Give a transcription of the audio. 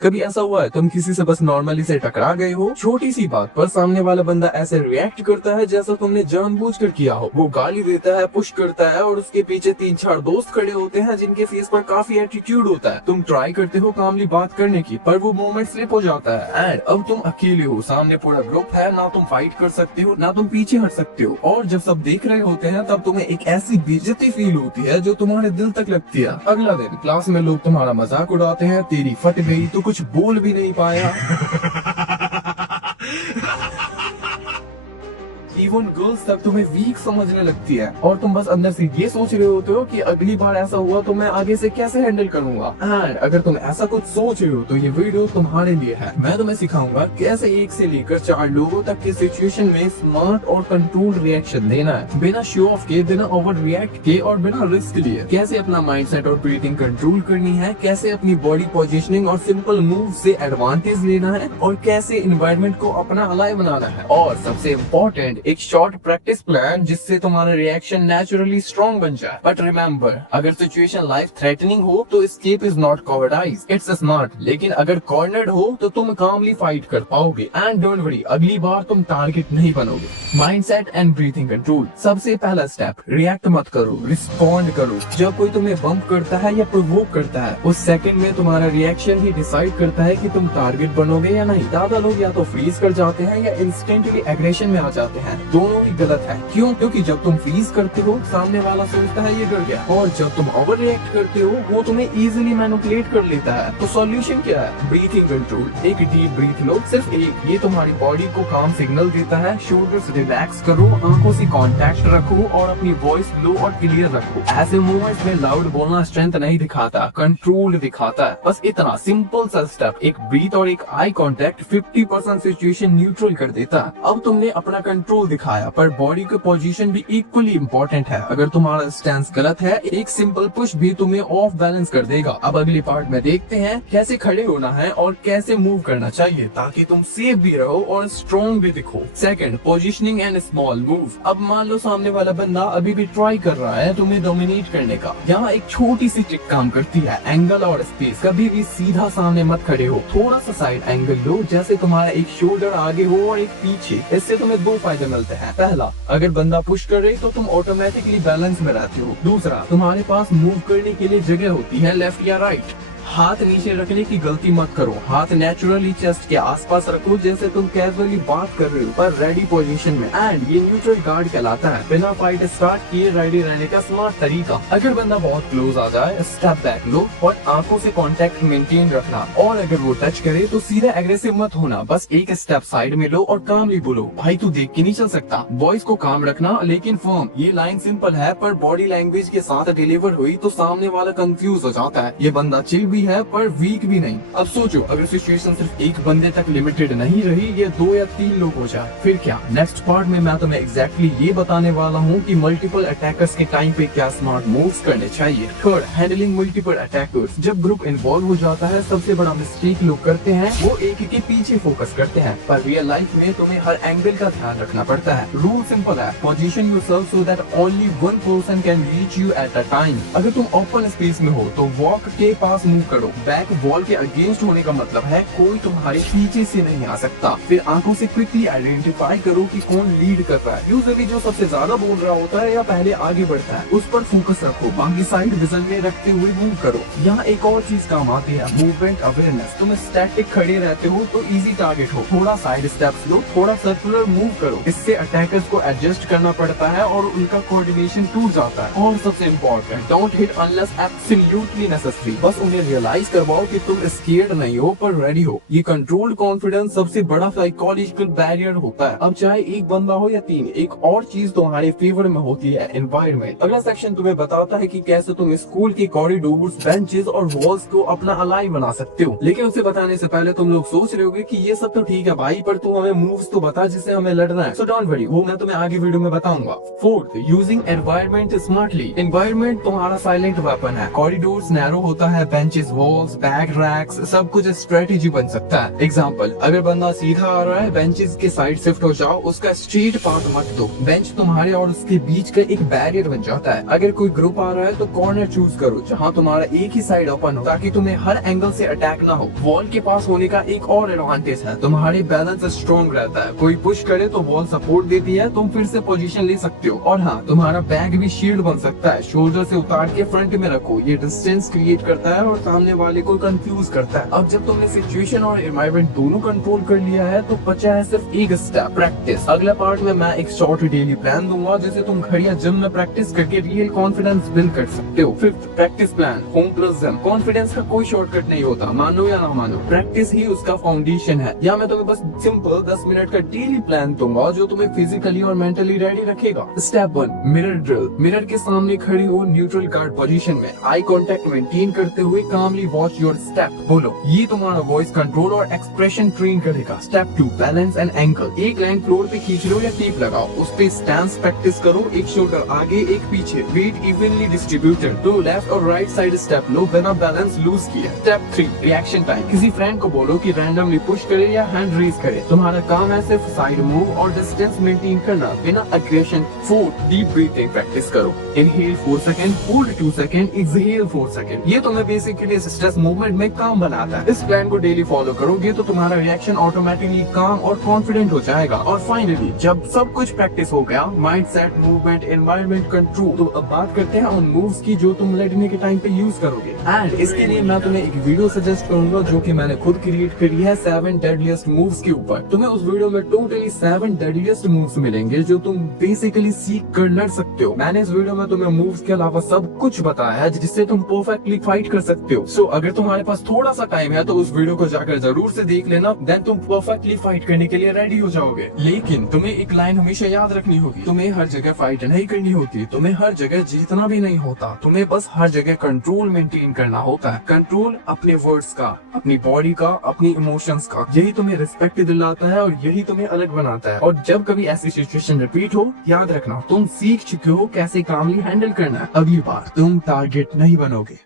कभी ऐसा हुआ है तुम किसी से बस नॉर्मली से टकरा गए हो, छोटी सी बात पर सामने वाला बंदा ऐसे रिएक्ट करता है जैसा तुमने जानबूझकर किया हो। वो गाली देता है, पुश करता है और उसके पीछे 3-4 दोस्त खड़े होते हैं जिनके फेस पर काफी एटीट्यूड होता है। तुम ट्राई करते हो कामली बात करने की, पर वो मोमेंट स्लिप हो जाता है एंड अब तुम अकेले हो, सामने पूरा ग्रुप है, ना तुम फाइट कर सकते हो ना तुम पीछे हट सकते हो। और जब सब देख रहे होते हैं तब तुम्हें एक ऐसी बेइज्जती फील होती है जो तुम्हारे दिल तक लगती है। अगला दिन क्लास में लोग तुम्हारा मजाक उड़ाते हैं, तेरी फट गई तो कुछ बोल भी नहीं पाया। इवन गर्ल्स तक तुम्हें वीक समझने लगती है और तुम बस अंदर से ये सोच रहे होते हो कि अगली बार ऐसा हुआ तो मैं आगे से कैसे हैंडल करूंगा। एंड अगर तुम ऐसा कुछ सोच रहे हो तो ये वीडियो तुम्हारे लिए है। मैं तुम्हें सिखाऊंगा कैसे 1 से लेकर 4 लोगों तक की सिचुएशन में स्मार्ट और कंट्रोल्ड रिएक्शन देना है, बिना शो ऑफ के, बिना ओवर रिएक्ट के और बिना रिस्क लिए। कैसे अपना माइंडसेट और ब्रीथिंग कंट्रोल करनी है, कैसे अपनी बॉडी पोजीशनिंग और सिंपल मूव से एडवांटेज लेना है और कैसे एनवायरनमेंट को अपना अलाय बनाना है। और सबसे इम्पोर्टेंट, एक शॉर्ट प्रैक्टिस प्लान जिससे तुम्हारा रिएक्शन नेचुरली स्ट्रॉन्ग बन जाए। बट रिमेम्बर, अगर सिचुएशन लाइफ थ्रेटनिंग हो तो escape is not cowardice, it's smart. लेकिन अगर कॉर्नर्ड हो तो तुम कामली फाइट कर पाओगे। एंड डोंट वरी, अगली बार तुम टारगेट नहीं बनोगे। Mindset and breathing control. सबसे पहला स्टेप, रिएक्ट मत करो, रिस्पॉन्ड करो। जब कोई तुम्हें बम्प करता है या प्रोवोक करता है, उस सेकंड में तुम्हारा रिएक्शन ही डिसाइड करता है कि तुम टारगेट बनोगे या नहीं। ज्यादा लोग या तो फ्रीज कर जाते हैं या इंस्टेंटली एग्रेशन में आ जाते हैं। दोनों ही गलत है। क्यों? क्योंकि जब तुम फ्रीज करते हो सामने वाला सोचता है ये डर गया, और जब तुम ओवर रिएक्ट करते हो वो तुम्हें इजीली मैनिपुलेट कर लेता है। तो सॉल्यूशन क्या है? Breathing control. एक डीप ब्रीथ लो, सिर्फ एक। ये तुम्हारी बॉडी को काम सिग्नल देता है। शोल्डर्स रिलैक्स करो, आंखों से कांटेक्ट रखो और अपनी वॉइस लो और क्लियर रखो। ऐसे मोमेंट्स में लाउड बोलना स्ट्रेंथ नहीं दिखाता, कंट्रोल दिखाता है। बस इतना सिंपल सा स्टेप, एक ब्रीथ और एक आई कांटेक्ट 50% सिचुएशन न्यूट्रल कर देता है। अब तुमने अपना कंट्रोल दिखाया, पर बॉडी की पोजीशन भी इक्वली इम्पोर्टेंट है। अगर तुम्हारा स्टैंस गलत है, एक सिंपल पुश भी तुम्हें ऑफ बैलेंस कर देगा। अब अगली पार्ट में देखते हैं कैसे खड़े होना है और कैसे मूव करना चाहिए ताकि तुम सेफ भी रहो और स्ट्रॉन्ग भी दिखो। Second, positioning and small move. अब मान लो सामने वाला बंदा अभी भी ट्राई कर रहा है तुम्हें डोमिनेट करने का। यहाँ एक छोटी सी ट्रिक काम करती है, एंगल और स्पेस। कभी भी सीधा सामने मत खड़े हो, थोड़ा सा साइड एंगल लो, जैसे तुम्हारा एक शोल्डर आगे हो और एक पीछे। इससे तुम्हें 2 फायदे मिलते हैं। पहला, अगर बंदा पुश कर रहे तो तुम ऑटोमेटिकली बैलेंस में रहते हो। दूसरा, तुम्हारे पास मूव करने के लिए जगह होती है, लेफ्ट या राइट। हाथ नीचे रखने की गलती मत करो, हाथ नेचुरली चेस्ट के आसपास रखो जैसे तुम कैजुअली बात कर रहे हो, पर रेडी पोजीशन में। एंड ये न्यूट्रल गार्ड कहलाता है, बिना फाइट स्टार्ट किए रेडी रहने का स्मार्ट तरीका। अगर बंदा बहुत क्लोज आ जाए, स्टेप बैक लो और आंखों से कांटेक्ट मेंटेन रखना। और अगर वो टच करे तो सीधा एग्रेसिव मत होना, बस एक स्टेप साइड में लो और कामली बोलो, भाई तू देख के नहीं चल सकता। वॉइस को काम रखना लेकिन फर्म। ये लाइन सिंपल है पर बॉडी लैंग्वेज के साथ डिलीवर हुई तो सामने वाला कंफ्यूज हो जाता है। ये बंदा चिल भी है पर वीक भी नहीं। अब सोचो, अगर सिचुएशन सिर्फ एक बंदे तक लिमिटेड नहीं रही, ये 2 या 3 लोग हो जाए, फिर क्या? नेक्स्ट पार्ट में मैं तुम्हें एग्जैक्टली ये बताने वाला हूँ कि मल्टीपल अटैकर्स के टाइम पे क्या स्मार्ट मूव्स करने चाहिए। Third, handling multiple attackers. जब ग्रुप इन्वॉल्व हो जाता है, सबसे बड़ा मिस्टेक लोग करते हैं वो एक के पीछे फोकस करते हैं, पर रियल लाइफ में तुम्हें हर एंगल का ध्यान रखना पड़ता है। रूल सिंपल है, position yourself so that only one person can reach you at a time. अगर तुम ओपन स्पेस में हो तो वॉक के पास मूव करो। बैक वॉल के अगेंस्ट होने का मतलब है कोई तुम्हारे पीछे से नहीं आ सकता। फिर आंखों से क्विकली आइडेंटिफाई करो कि कौन लीड कर रहा है। यूजुअली जो सबसे ज्यादा बोल रहा होता है या पहले आगे बढ़ता है, उस पर फोकस रखो। बाकी साइड विजन में रखते हुए मूव करो। यहाँ एक और चीज काम आती है, मूवमेंट अवेयरनेस। तुम स्टैटिक खड़े रहते हो तो इजी टारगेट हो, थोड़ा साइड स्टेप्स लो, थोड़ा सर्कुलर मूव करो। इससे अटैकर्स को एडजस्ट करना पड़ता है और उनका कोऑर्डिनेशन टूट जाता है। और सबसे important, don't hit unless absolutely necessary. बस उन्हें रियलाइज करवाओ कि तुम स्केर्ड नहीं हो पर रेडी हो। ये कंट्रोल्ड कॉन्फिडेंस सबसे बड़ा साइकोलॉजिकल बैरियर होता है। अब चाहे एक बंदा हो या 3, एक और चीज तुम्हारे फेवर में होती है, एनवायरनमेंट। अगला सेक्शन तुम्हें बताता है कि कैसे तुम स्कूल के कॉरिडोर्स, बेंचेस और वॉल्स को अपना अलाय बना सकते हो। लेकिन उसे बताने से पहले तुम लोग सोच रहे होगे कि ये सब तो ठीक है भाई, पर तू हमें मूव्स तो बता जिससे हमें लड़ना है। सो डोंट वरी, वो मैं तुम्हें आगे वीडियो में बताऊंगा। Fourth, using environment smartly. Environment तुम्हारा साइलेंट वेपन है। कॉरिडोर्स नैरो होता है, benches benches, walls, bag racks, सब कुछ स्ट्रेटेजी बन सकता है। एग्जाम्पल, अगर बंदा सीधा आ रहा है, बेंचेस के साइड शिफ्ट हो जाओ, उसका स्ट्रेट पार्ट मत दो, बेंच तुम्हारे और उसके बीच का एक बैरियर बन जाता है। अगर कोई ग्रुप आ रहा है तो कॉर्नर चूज करो जहाँ तुम्हारा एक ही साइड ओपन हो, ताकि तुम्हें हर एंगल से अटैक ना हो। वॉल के पास होने का एक और एडवांटेज है, तुम्हारी बैलेंस स्ट्रॉन्ग रहता है, कोई पुश करे तो वॉल सपोर्ट देती है, तुम फिर से पोजीशन ले सकते हो। और हाँ, तुम्हारा बैग भी शील्ड बन सकता है, शोल्डर से उतार के फ्रंट में रखो, ये डिस्टेंस क्रिएट करता है और सामने वाले को कंफ्यूज करता है। अब जब तुमने सिचुएशन और एनवायरनमेंट दोनों कंट्रोल कर लिया है तो बचा है सिर्फ एक स्टेप, प्रैक्टिस। अगला पार्ट में मैं एक शॉर्ट डेली प्लान दूंगा जिसे तुम घर या जिम में प्रैक्टिस करके रियल कॉन्फिडेंस बिल्ड कर सकते हो। Fifth, practice plan, home plus gym. Confidence का कोई शॉर्टकट नहीं होता, मानो या ना मानो, प्रैक्टिस ही उसका फाउंडेशन है। या मैं तुम्हें बस सिंपल 10 मिनट का डेली प्लान दूंगा जो तुम्हें फिजिकली और मेंटली रेडी रखेगा। Step 1, mirror drill. मिरर के सामने खड़ी हो न्यूट्रल गार्ड पोजीशन में, आई कांटेक्ट मेंटेन करते हुए कामली वॉच योर स्टेप। बोलो, ये तुम्हारा वॉइस कंट्रोल और एक्सप्रेशन ट्रेन करेगा। Step 2, balance and ankle. एक लाइन फ्लोर पे खींच लो या टेप लगाओ, उस पे स्टैंस प्रैक्टिस करो, एक शोल्डर आगे एक पीछे, वेट इवनली डिस्ट्रीब्यूटेड। तो लेफ्ट और राइट साइड स्टेप लो बिना बैलेंस लूज किए। Step 3, reaction time. किसी फ्रेंड को बोलो कि रैंडमली पुश करे या हैंड रेज करे, तुम्हारा काम है सिर्फ साइड मूव और डिस्टेंस मेंटेन करना बिना अग्रेशन। 4, डीप ब्रीथिंग प्रैक्टिस करो। Inhale 4 second, hold 2 second, exhale 4 second. ये तुम्हें बेसिकली स्ट्रेस मूवमेंट में काम बनाता है। इस प्लान को डेली फॉलो करोगे तो तुम्हारा रिएक्शन ऑटोमेटिकली काम और कॉन्फिडेंट हो जाएगा। और फाइनली, जब सब कुछ प्रैक्टिस हो गया, mind set, movement, environment, control, तो अब बात करते हैं उन मूव्स की जो तुम लड़ने के टाइम पे यूज करोगे। एंड इसके लिए मैं तुम्हें एक वीडियो सजेस्ट करूंगा जो कि मैंने खुद क्रिएट करी है 7 डेडलीस्ट मूव्स के ऊपर। तुम्हें उस वीडियो में टोटली 7 डेडलीस्ट मूव्स मिलेंगे जो तुम बेसिकली सीख कर लड़ सकते हो। मैंने इस वीडियो में तुम्हें मूव्स के अलावा सब कुछ बताया है जिससे तुम परफेक्टली फाइट कर सकते हो। सो अगर तुम्हारे पास थोड़ा सा टाइम है तो उस वीडियो को जाकर जरूर से देख लेना, देन तुम परफेक्टली फाइट करने के लिए रेडी हो जाओगे। लेकिन तुम्हें एक लाइन हमेशा याद रखनी होगी, तुम्हें हर जगह फाइट नहीं करनी होती, तुम्हें हर जगह जीतना भी नहीं होता, तुम्हें बस हर जगह कंट्रोल मेंटेन करना होता है। कंट्रोल अपने वर्ड्स का, अपनी बॉडी का, अपनी इमोशंस का। यही तुम्हें रिस्पेक्ट दिलाता है और यही तुम्हें अलग बनाता है। और जब कभी ऐसी सिचुएशन रिपीट हो, याद रखना तुम सीख चुके हो कैसे कामली हैंडल करना है। अगली बार तुम टारगेट नहीं बनोगे।